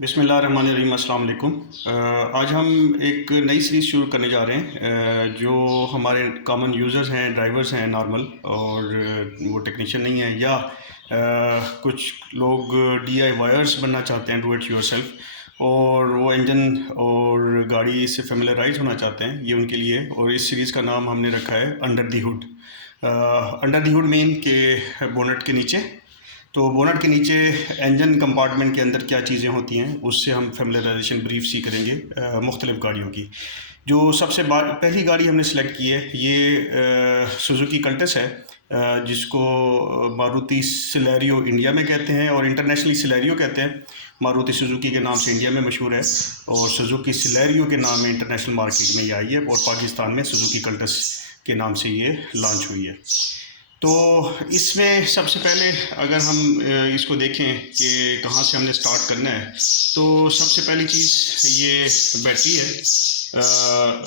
बिस्मिल्लाहिर्रहमानिर्रहीम, अस्सलाम वालेकुम। आज हम एक नई सीरीज़ शुरू करने जा रहे हैं जो हमारे कॉमन यूज़र्स हैं, ड्राइवर्स हैं नॉर्मल, और वो टेक्नीशियन नहीं हैं, या कुछ लोग DIYers बनना चाहते हैं, डू इट योरसेल्फ, और वो इंजन और गाड़ी से फेमिलराइज होना चाहते हैं। ये उनके लिए, और इस सीरीज़ का नाम हमने रखा है under the hood. Under the hood mean के बोनट के नीचे। तो बोनट के नीचे इंजन कंपार्टमेंट के अंदर क्या चीज़ें होती हैं, उससे हम फेमिलराइजेशन ब्रीफ सी करेंगे मुख्तलिफ़ गाड़ियों की। जो सबसे पहली गाड़ी हमने सेलेक्ट की है, ये सुजुकी कल्टस है, जिसको मारुति सिलेरियो इंडिया में कहते हैं और इंटरनेशनली सिलेरियो कहते हैं। मारुति सुजुकी के नाम से इंडिया में मशहूर है, और सुजुकी सिलेरियो के नाम में इंटरनेशनल मार्केट में ये आई है, और पाकिस्तान में सुजुकी कल्टस के नाम से ये लॉन्च हुई है। तो इसमें सबसे पहले अगर हम इसको देखें कि कहाँ से हमने स्टार्ट करना है, तो सबसे पहली चीज़ ये बैटरी है,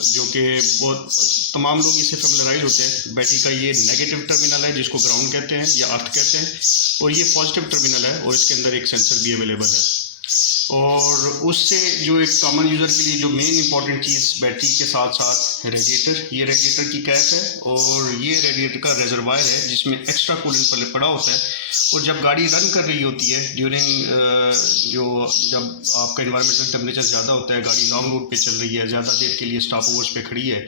जो कि बहुत तमाम लोग इससे फेमिलराइज होते हैं। बैटरी का ये नेगेटिव टर्मिनल है, जिसको ग्राउंड कहते हैं या अर्थ कहते हैं, और ये पॉजिटिव टर्मिनल है, और इसके अंदर एक सेंसर भी अवेलेबल है। और उससे जो एक कॉमन यूज़र के लिए जो मेन इंपॉर्टेंट चीज़ बैटरी के साथ साथ रेडिएटर, ये रेडिएटर की कैप है, और ये रेडिएटर का रिजर्वायर है जिसमें एक्स्ट्रा कूलेंट पड़ा होता है। और जब गाड़ी रन कर रही होती है ड्यूरिंग जब आपका इन्वायरमेंटल टेम्परेचर ज़्यादा होता है, गाड़ी लॉन्ग रूट पे चल रही है, ज़्यादा देर के लिए स्टॉप ओवर्स पे खड़ी है,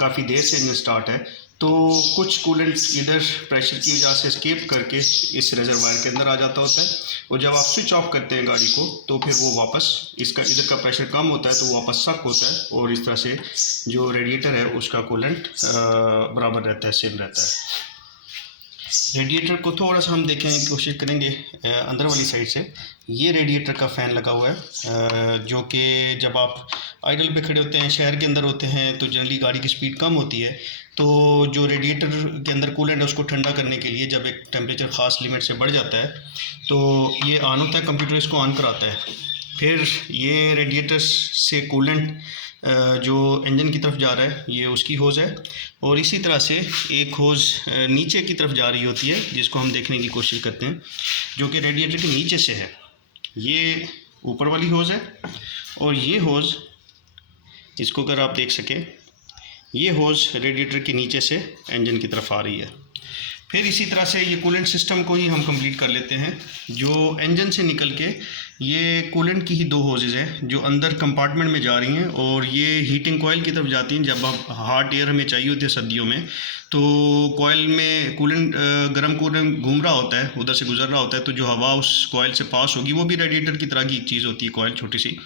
काफ़ी देर से इंजन स्टार्ट है, तो कुछ कूलेंट इधर प्रेशर की वजह से स्केप करके इस रिजर्वायर के अंदर आ जाता होता है, और जब आप स्विच ऑफ करते हैं गाड़ी को, तो फिर वो वापस इसका इधर का प्रेशर कम होता है, तो वो वापस सक होता है, और इस तरह से जो रेडिएटर है उसका कूलेंट बराबर रहता है, सेम रहता है। रेडिएटर को थोड़ा सा हम देखने की कोशिश करेंगे अंदर वाली साइड से। ये रेडिएटर का फ़ैन लगा हुआ है, जो कि जब आप आइडल पे खड़े होते हैं, शहर के अंदर होते हैं, तो जनरली गाड़ी की स्पीड कम होती है, तो जो रेडिएटर के अंदर कूलेंट है उसको ठंडा करने के लिए जब एक टेम्परेचर ख़ास लिमिट से बढ़ जाता है, तो ये ऑन होता है, कंप्यूटर इसको ऑन कराता है। फिर ये रेडिएटर से कूलेंट जो इंजन की तरफ जा रहा है, ये उसकी होज़ है, और इसी तरह से एक होज़ नीचे की तरफ जा रही होती है, जिसको हम देखने की कोशिश करते हैं, जो कि रेडिएटर के नीचे से है। ये ऊपर वाली होज़ है, और ये होज़, इसको अगर आप देख सकें, ये होज़ रेडिएटर के नीचे से इंजन की तरफ आ रही है। फिर इसी तरह से ये कूलेंट सिस्टम को ही हम कंप्लीट कर लेते हैं। जो इंजन से निकल के ये कूलेंट की ही दो होजेज़ हैं जो अंदर कंपार्टमेंट में जा रही हैं, और ये हीटिंग कॉइल की तरफ जाती हैं। जब आप हॉट एयर हमें चाहिए होती है सर्दियों में, तो कॉइल में कूलेंट गर्म कूलेंट घूम रहा होता है, उधर से गुजर रहा होता है, तो जो हवा उस कॉइल से पास होगी, वो भी रेडिएटर की तरह की एक चीज़ होती है, कॉइल छोटी सी,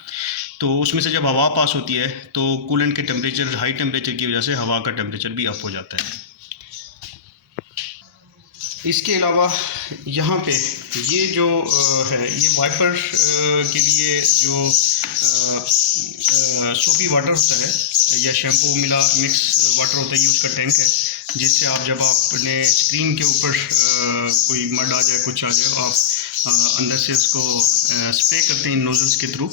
तो उसमें से जब हवा पास होती है तो कूलेंट के टेम्परेचर, हाई टेम्परेचर की वजह से हवा का टेम्परेचर भी अप हो जाता है। इसके अलावा यहाँ पे ये जो है, ये वाइपर के लिए जो सोपी वाटर होता है या शैम्पू मिला मिक्स वाटर होता है, ये उसका टैंक है, जिससे आप जब अपने स्क्रीन के ऊपर कोई मड आ जाए, कुछ आ जाए, आप अंदर से उसको स्प्रे करते हैं इन नोज़ल्स के थ्रू।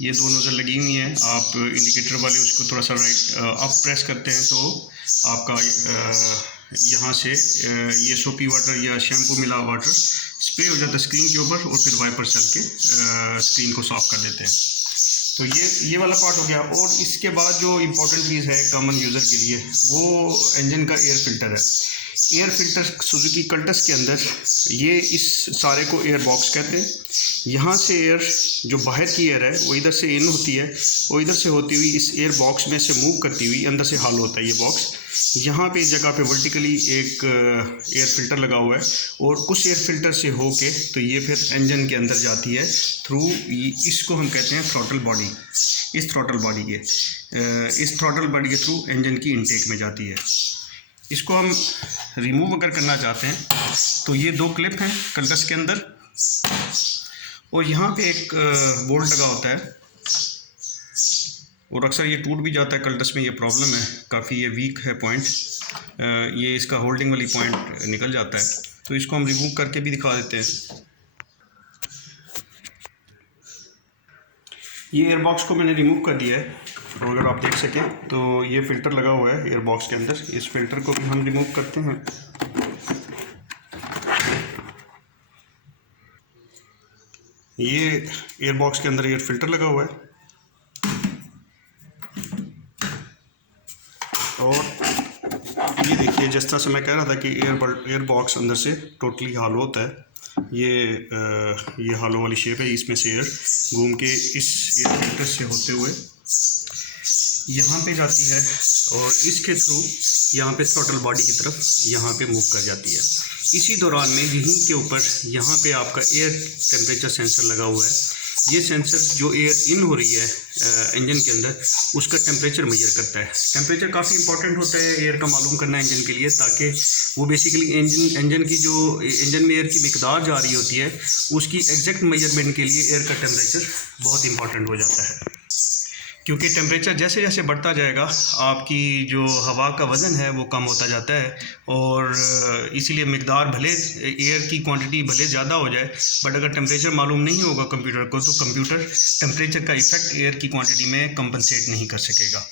ये दो नोज़ल लगी हुई हैं, आप इंडिकेटर वाले उसको थोड़ा सा राइट अप प्रेस करते हैं, तो आपका यहाँ से ये सोपी वाटर या शैम्पू मिला वाटर स्प्रे हो जाता है स्क्रीन के ऊपर, और फिर वाइपर चल के स्क्रीन को साफ़ कर देते हैं। तो ये वाला पार्ट हो गया। और इसके बाद जो इम्पोर्टेंट चीज़ है कॉमन यूज़र के लिए, वो इंजन का एयर फिल्टर है। एयर फिल्टर सुजुकी कल्टस के अंदर ये इस सारे को एयर बॉक्स कहते हैं। यहाँ से एयर जो बाहर की एयर है वो इधर से इन होती है, वो इधर से होती हुई इस एयर बॉक्स में से मूव करती हुई अंदर से हॉल होता है ये बॉक्स। यहाँ पे इस जगह पे वर्टिकली एक एयर फिल्टर लगा हुआ है, और उस एयर फिल्टर से होके तो ये फिर इंजन के अंदर जाती है थ्रू, इसको हम कहते हैं थ्रॉटल बॉडी। इस थ्रॉटल बॉडी के थ्रू इंजन की इनटेक में जाती है। इसको हम रिमूव अगर करना चाहते हैं, तो ये दो क्लिप हैं कल्टस के अंदर, और यहाँ पे एक बोल्ट लगा होता है, और अक्सर ये टूट भी जाता है कल्टस में, ये प्रॉब्लम है काफ़ी, ये वीक है पॉइंट, ये इसका होल्डिंग वाली पॉइंट निकल जाता है, तो इसको हम रिमूव करके भी दिखा देते हैं। ये एयर बॉक्स को मैंने रिमूव कर दिया है, और अगर आप देख सकें तो ये फ़िल्टर लगा हुआ है एयर बॉक्स के अंदर, इस फ़िल्टर को भी हम रिमूव करते हैं। ये एयर बॉक्स के अंदर एयर फिल्टर लगा हुआ है और ये देखिए जिस तरह से मैं कह रहा था कि एयर बॉक्स अंदर से टोटली हॉलो होता है। ये हॉलो वाली शेप है, इसमें से एयर घूम के इस एयर फिल्टर से होते हुए यहाँ पे जाती है और इसके थ्रू यहाँ पे थ्रॉटल बॉडी की तरफ यहाँ पे मूव कर जाती है। इसी दौरान में यहीं के ऊपर यहाँ पे आपका एयर टेम्परेचर सेंसर लगा हुआ है। ये सेंसर जो एयर इन हो रही है इंजन के अंदर उसका टेम्परेचर मेजर करता है। टेम्परेचर काफ़ी इंपॉर्टेंट होता है एयर का मालूम करना इंजन के लिए, ताकि वो बेसिकली इंजन की जो इंजन में एयर की मिकदार जा रही होती है उसकी एग्जैक्ट मेजरमेंट के लिए एयर का टेम्परेचर बहुत इंपॉर्टेंट हो जाता है। क्योंकि टेम्परेचर जैसे जैसे बढ़ता जाएगा आपकी जो हवा का वज़न है वो कम होता जाता है और इसीलिए मिकदार भले एयर की क्वांटिटी भले ज़्यादा हो जाए, बट अगर टेम्परेचर मालूम नहीं होगा कंप्यूटर को तो कंप्यूटर टेम्परेचर का इफ़ेक्ट एयर की क्वांटिटी में कंपनसेट नहीं कर सकेगा।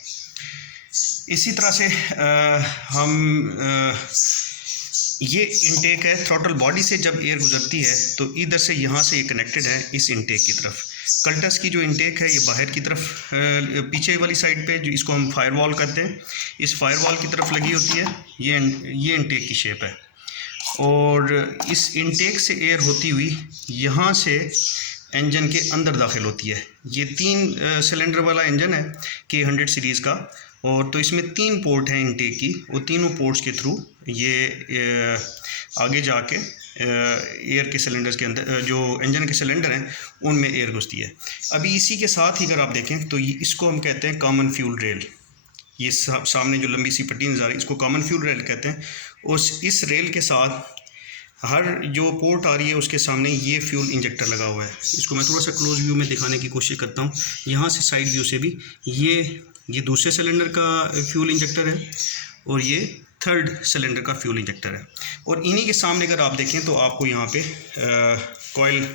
इसी तरह से ये इनटेक है थ्रॉटल बॉडी से जब एयर गुजरती है तो इधर से यहाँ से ये कनेक्टेड है इस इनटेक की तरफ। कल्टस की जो इनटेक है ये बाहर की तरफ पीछे वाली साइड पे, जो इसको हम फायरवॉल कहते हैं, इस फायरवॉल की तरफ लगी होती है। ये इनटेक की शेप है और इस इनटेक से एयर होती हुई यहाँ से इंजन के अंदर दाखिल होती है। ये 3 सिलेंडर वाला इंजन है K100 सीरीज़ का, और तो इसमें 3 पोर्ट हैं इनटेक की। वो तीनों पोर्ट्स के थ्रू ये आगे जाके एयर के सिलेंडर्स के अंदर जो इंजन के सिलेंडर हैं उनमें एयर घुसती है। अभी इसी के साथ ही अगर आप देखें तो ये इसको हम कहते हैं कॉमन फ्यूल रेल। ये सामने जो लंबी सी पट्टी नज़र आ रही है इसको कॉमन फ्यूल रेल कहते हैं। उस इस रेल के साथ हर जो पोर्ट आ रही है उसके सामने ये फ्यूल इंजेक्टर लगा हुआ है। इसको मैं थोड़ा सा क्लोज व्यू में दिखाने की कोशिश करता हूँ। यहाँ से साइड व्यू से भी ये दूसरे सिलेंडर का फ्यूल इंजेक्टर है और ये 3rd सिलेंडर का फ्यूल इंजेक्टर है। और इन्हीं के सामने अगर आप देखें तो आपको यहाँ पे कॉइल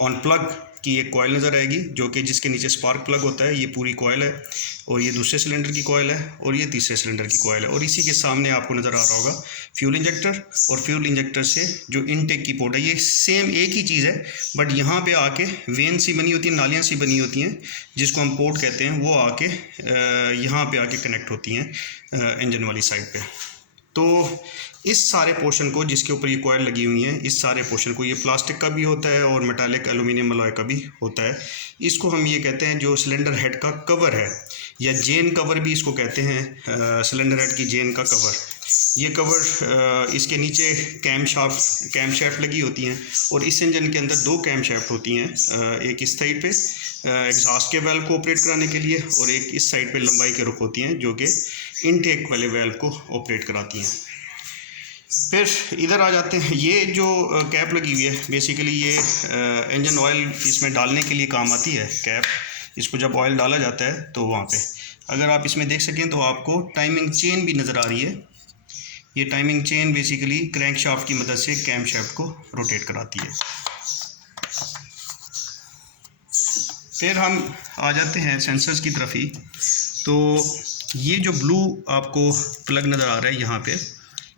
ऑन प्लग की एक कॉइल नज़र आएगी, जो कि जिसके नीचे स्पार्क प्लग होता है। ये पूरी कॉइल है और ये दूसरे सिलेंडर की कॉइल है और ये तीसरे सिलेंडर की कॉइल है। और इसी के सामने आपको नज़र आ रहा होगा फ्यूल इंजेक्टर, और फ्यूल इंजेक्टर से जो इनटेक की पोर्ट है ये सेम एक ही चीज़ है, बट यहाँ पे आके वेन सी बनी होती है, नालियाँ सी बनी होती हैं जिसको हम पोर्ट कहते हैं, वो आके यहाँ पे आके कनेक्ट होती हैं इंजन वाली साइड पे। तो इस सारे पोर्शन को जिसके ऊपर ये कॉइल लगी हुई है, इस सारे पोर्शन को, ये प्लास्टिक का भी होता है और मेटालिक एलुमिनियम अलॉय का भी होता है। इसको हम ये कहते हैं जो सिलेंडर हेड का कवर है, या जेन कवर भी इसको कहते हैं, सिलेंडर हेड की जेन का कवर। ये कवर इसके नीचे कैम शाफ्ट लगी होती हैं और इस इंजन के अंदर 2 कैम शाफ्ट होती हैं, एक इस साइड पे एग्जॉस्ट के वेल्व को ऑपरेट कराने के लिए और एक इस साइड पे लंबाई के रुख होती हैं जो कि इनटेक वाले वेल्व को ऑपरेट कराती हैं। फिर इधर आ जाते हैं। ये जो कैप लगी हुई है बेसिकली ये इंजन ऑयल इसमें डालने के लिए काम आती है कैप। इसको जब ऑयल डाला जाता है तो वहाँ पे अगर आप इसमें देख सकें तो आपको टाइमिंग चेन भी नज़र आ रही है। ये timing chain basically crank shaft की मदद से कैम शाफ्ट को रोटेट कराती है। फिर हम आ जाते हैं सेंसर्स की तरफ ही। तो ये जो ब्लू आपको प्लग नज़र आ रहा है यहाँ पे,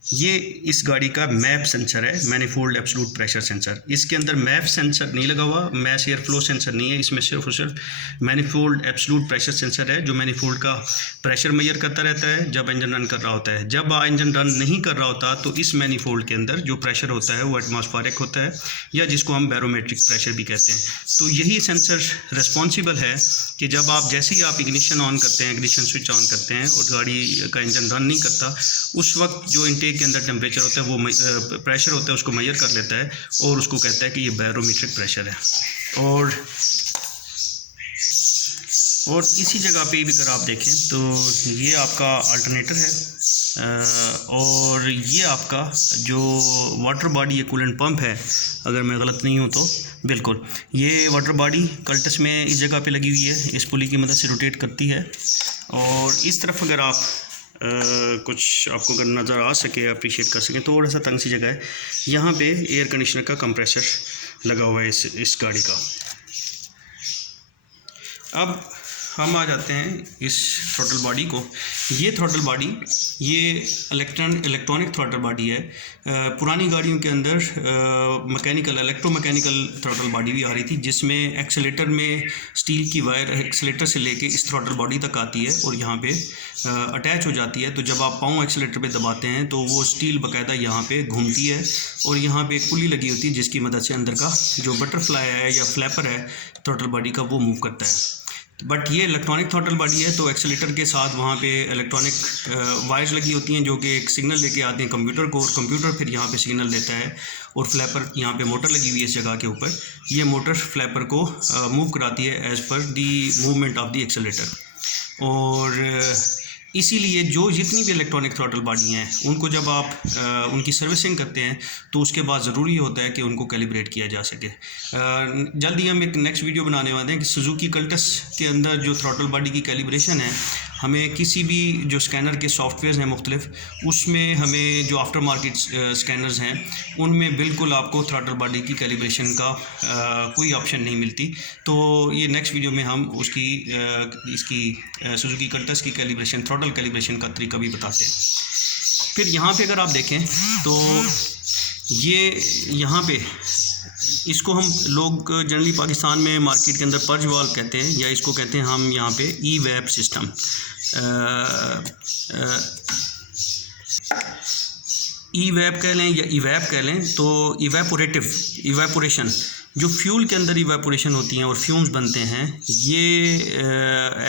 ये इस गाड़ी का मैप सेंसर है, मैनिफोल्ड एब्सोल्यूट प्रेशर सेंसर। इसके अंदर मैप सेंसर नहीं लगा हुआ, मैस एयर फ्लो सेंसर नहीं है, इसमें सिर्फ और सिर्फ मैनिफोल्ड एब्सोल्यूट प्रेशर सेंसर है जो मैनिफोल्ड का प्रेशर मेजर करता रहता है जब इंजन रन कर रहा होता है। जब इंजन रन नहीं कर रहा होता तो इस मैनिफोल्ड के अंदर जो प्रेशर होता है वो एटमॉस्फेरिक होता है, या जिसको हम बैरोमेट्रिक प्रेशर भी कहते हैं। तो यही सेंसर रिस्पॉन्सिबल है कि जब आप जैसे ही आप इग्निशन ऑन करते हैं, इग्निशन स्विच ऑन करते हैं और गाड़ी का इंजन रन नहीं करता, उस वक्त जो इनटेक के अंदर टेम्परेचर होता है वो प्रेशर होता है उसको मेजर कर लेता है और उसको कहता है कि ये बैरोमीट्रिक प्रेशर है। और इसी जगह पे भी अगर आप देखें तो ये आपका अल्टरनेटर है और ये आपका जो वाटर बॉडी या कूलेंट पंप है, अगर मैं गलत नहीं हूँ तो बिल्कुल ये वाटर बॉडी कल्टस में इस जगह पे लगी हुई है, इस पुली की मदद से रोटेट करती है। और इस तरफ अगर आप कुछ आपको अगर नज़र आ सके, अप्रिशिएट कर सकें, थोड़ा सा तंग सी जगह है, यहाँ पे एयर कंडीशनर का कंप्रेसर लगा हुआ है इस गाड़ी का। अब हम आ जाते हैं इस थ्रॉटल बॉडी को। ये थ्रॉटल बॉडी ये इलेक्ट्रॉनिक थ्रॉटल बॉडी है। पुरानी गाड़ियों के अंदर इलेक्ट्रोमैकेनिकल थ्रॉटल बॉडी भी आ रही थी, जिसमें एक्सेलेटर में स्टील की वायर एक्सेलेटर से लेके इस थ्रॉटल बॉडी तक आती है और यहाँ पे अटैच हो जाती है। तो जब आप पाँव एक्सेलेटर पे दबाते हैं तो वो स्टील बाकायदा यहाँ पे घूमती है और यहाँ पे एक पुली लगी होती है, जिसकी मदद से अंदर का जो बटरफ्लाई है या फ्लैपर है थ्रॉटल बॉडी का वो मूव करता है। बट ये इलेक्ट्रॉनिक थ्रॉटल बॉडी है, तो एक्सेलेटर के साथ वहाँ पे इलेक्ट्रॉनिक वायर्स लगी होती हैं जो कि एक सिग्नल लेके आते हैं कंप्यूटर को, और कंप्यूटर फिर यहाँ पे सिग्नल देता है और फ्लैपर यहाँ पे मोटर लगी हुई है इस जगह के ऊपर। ये मोटर फ्लैपर को मूव कराती है as per the movement of the accelerator. और इसीलिए जो जितनी भी इलेक्ट्रॉनिक थ्रॉटल बॉडी हैं उनको जब आप उनकी सर्विसिंग करते हैं तो उसके बाद ज़रूरी होता है कि उनको कैलिब्रेट किया जा सके। जल्दी हम एक नेक्स्ट वीडियो बनाने वाले हैं कि सुजुकी कल्टस के अंदर जो थ्रॉटल बॉडी की कैलिब्रेशन है, हमें किसी भी जो स्कैनर के सॉफ्टवेयर हैं मुख्तलिफ, उसमें हमें जो आफ्टर मार्केट स्कैनर्स हैं उनमें बिल्कुल आपको थ्रॉटल बॉडी की कैलिब्रेशन का कोई ऑप्शन नहीं मिलती। तो ये नेक्स्ट वीडियो में हम उसकी इसकी सुजुकी कल्टस की कैलिब्रेशन थ्रॉटल कैलिब्रेशन का तरीका भी बताते हैं। फिर यहाँ पे अगर आप देखें तो ये यहाँ पे इसको हम लोग जनरली पाकिस्तान में मार्केट के अंदर पर्ज वाल्व कहते हैं, या इसको कहते हैं हम यहाँ पे ई वैप सिस्टम। ई वैप कह लें या इवैप कह लें, तो इवेपोरेशन जो फ्यूल के अंदर इवेपोरेशन होती हैं और फ्यूम्स बनते हैं, ये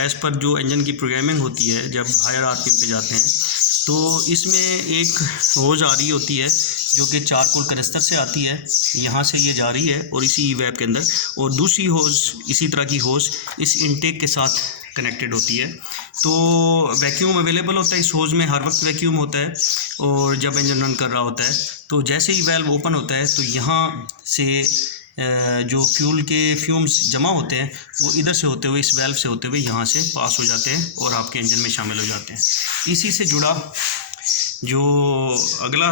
एज़ पर जो इंजन की प्रोग्रामिंग होती है जब हायर आरपीएम पे जाते हैं तो इसमें एक होज आ रही होती है जो कि चारकोल कनस्तर से आती है, यहाँ से ये जा रही है और इसी वैप के अंदर, और दूसरी होज इसी तरह की होज इस इनटेक के साथ कनेक्टेड होती है। तो वैक्यूम अवेलेबल होता है इस होज में, हर वक्त वैक्यूम होता है, और जब इंजन रन कर रहा होता है तो जैसे ही वेल्व ओपन होता है तो यहाँ से जो फ्यूल के फ्यूम्स जमा होते हैं वो इधर से होते हुए इस वेल्व से होते हुए यहाँ से पास हो जाते हैं और आपके इंजन में शामिल हो जाते हैं। इसी से जुड़ा जो अगला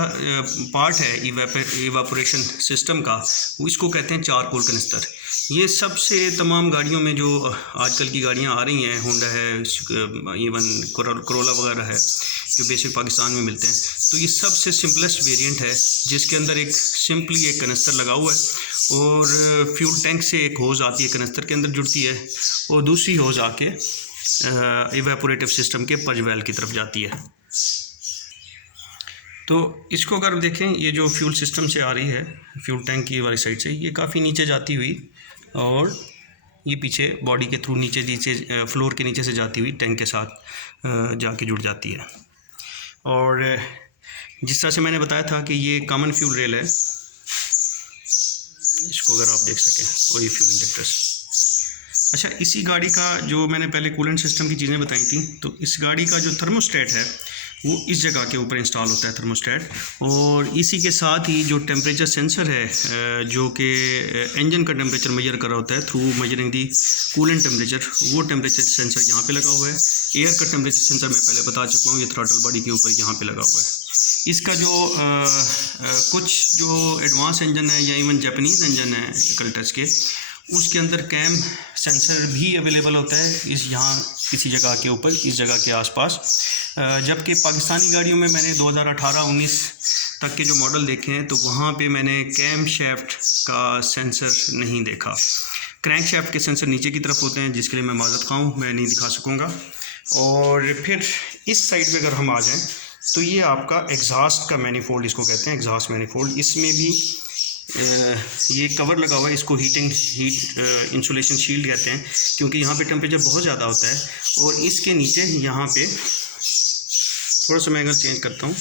पार्ट है इवेपोरेशन सिस्टम का, वो इसको कहते हैं चारकोल कनस्तर। ये सबसे तमाम गाड़ियों में जो आजकल की गाड़ियाँ आ रही हैं, होंडा है, इवन कोरोला वगैरह है जो बेसिक पाकिस्तान में मिलते हैं, तो ये सबसे सिंपलेस्ट वेरिएंट है जिसके अंदर एक सिंपली एक कनस्तर लगा हुआ है और फ्यूल टैंक से एक होज आती है कनस्तर के अंदर जुड़ती है और दूसरी होज आके इवेपोरेटिव सिस्टम के पर्ज वेल की तरफ जाती है। तो इसको अगर देखें, ये जो फ्यूल सिस्टम से आ रही है फ्यूल टैंक की वाली साइड से, ये काफ़ी नीचे जाती हुई और ये पीछे बॉडी के थ्रू नीचे फ्लोर के नीचे से जाती हुई टैंक के साथ जाके जुड़ जाती है। और जिस तरह से मैंने बताया था कि ये कॉमन फ्यूल रेल है, इसको अगर आप देख सकें, और ये फ्यूल इंजेक्टर्स। अच्छा, इसी गाड़ी का जो मैंने पहले कूलेंट सिस्टम की चीज़ें बताई थी, तो इस गाड़ी का जो थर्मोस्टेट है वो इस जगह के ऊपर इंस्टॉल होता है थर्मोस्टेट, और इसी के साथ ही जो टेम्परेचर सेंसर है जो कि इंजन का टेम्परेचर मेजर कर रहा होता है थ्रू मेजरिंग दी कूलेंट टेम्परेचर, वो टेम्परेचर सेंसर यहाँ पे लगा हुआ है। एयर का टेम्परेचर सेंसर मैं पहले बता चुका हूँ, ये थ्रॉटल बॉडी के ऊपर यहाँ पे लगा हुआ है। इसका जो कुछ जो एडवांस इंजन है या इवन जापानीज़ इंजन है कल्टस के, उसके अंदर कैम सेंसर भी अवेलेबल होता है इस यहाँ किसी जगह के ऊपर, इस जगह के आसपास। जबकि पाकिस्तानी गाड़ियों में मैंने 2018-19 तक के जो मॉडल देखे हैं तो वहाँ पे मैंने कैम शैफ्ट का सेंसर नहीं देखा। क्रैंक शैफ्ट के सेंसर नीचे की तरफ होते हैं, जिसके लिए मैं माज़रत ख़्वाह हूँ, मैं नहीं दिखा सकूँगा। और फिर इस साइड पे अगर हम आ जाएँ तो ये आपका एग्जॉस्ट का मैनीफोल्ड, इसको कहते हैं एग्जॉस्ट मैनीफोल्ड। इसमें भी ये कवर लगा हुआ है, इसको हीट इंसुलेशन शील्ड कहते हैं, क्योंकि यहाँ पे टेम्परेचर बहुत ज़्यादा होता है। और इसके नीचे यहाँ पे थोड़ा सा मैं एंगल चेंज करता हूँ,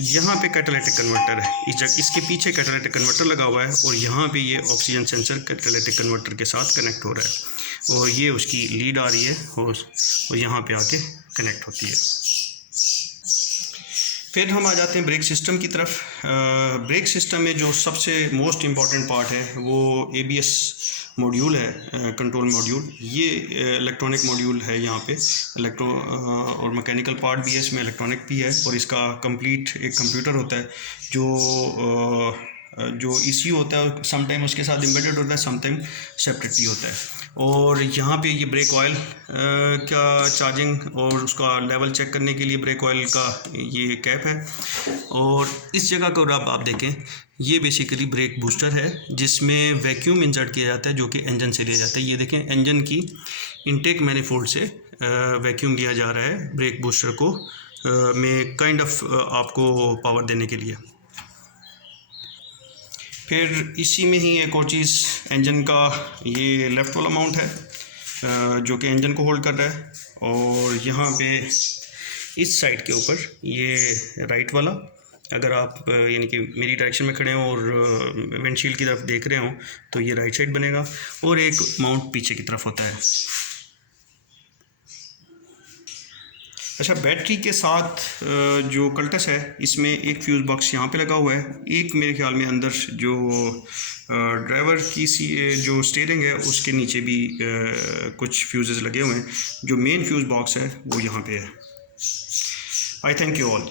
यहाँ पे कैटालिटिक कन्वर्टर है इस जगह, इसके पीछे कैटालिटिक कन्वर्टर लगा हुआ है और यहाँ पे ये ऑक्सीजन सेंसर कैटालिटिक कन्वर्टर के साथ कनेक्ट हो रहा है और ये उसकी लीड आ रही है और यहाँ पे आके कनेक्ट होती है। फिर हम आ जाते हैं ब्रेक सिस्टम की तरफ। ब्रेक सिस्टम में जो सबसे मोस्ट इम्पॉर्टेंट पार्ट है वो ABS मॉड्यूल है, कंट्रोल मॉड्यूल। ये इलेक्ट्रॉनिक मॉड्यूल है, यहाँ पे और मैकेनिकल पार्ट भी है, इसमें इलेक्ट्रॉनिक भी है, और इसका कंप्लीट एक कंप्यूटर होता है जो जो ECU होता है समटाइम उसके साथ एम्बेडेड होता है, समटाइम सेपरेटली होता है। और यहाँ पे ये ब्रेक ऑयल का चार्जिंग और उसका लेवल चेक करने के लिए ब्रेक ऑयल का ये कैप है। और इस जगह को आप देखें, ये बेसिकली ब्रेक बूस्टर है जिसमें वैक्यूम इंसर्ट किया जाता है जो कि इंजन से लिया जाता है। ये देखें, इंजन की इनटेक मैनिफोल्ड से वैक्यूम लिया जा रहा है ब्रेक बूस्टर को में काइंड ऑफ आपको पावर देने के लिए। फिर इसी में ही एक और चीज़, इंजन का ये लेफ़्ट वाला माउंट है जो कि इंजन को होल्ड कर रहा है, और यहाँ पे इस साइड के ऊपर ये राइट वाला, अगर आप यानी कि मेरी डायरेक्शन में खड़े हों और विंडशील्ड की तरफ देख रहे हों तो ये राइट साइड बनेगा, और एक माउंट पीछे की तरफ होता है। अच्छा, बैटरी के साथ जो कल्टस है इसमें एक फ्यूज़ बॉक्स यहाँ पे लगा हुआ है, एक मेरे ख्याल में अंदर जो ड्राइवर की जो स्टीयरिंग है उसके नीचे भी कुछ फ्यूज़ेस लगे हुए हैं। जो मेन फ्यूज़ बॉक्स है वो यहाँ पे है। आई थैंक यू ऑल।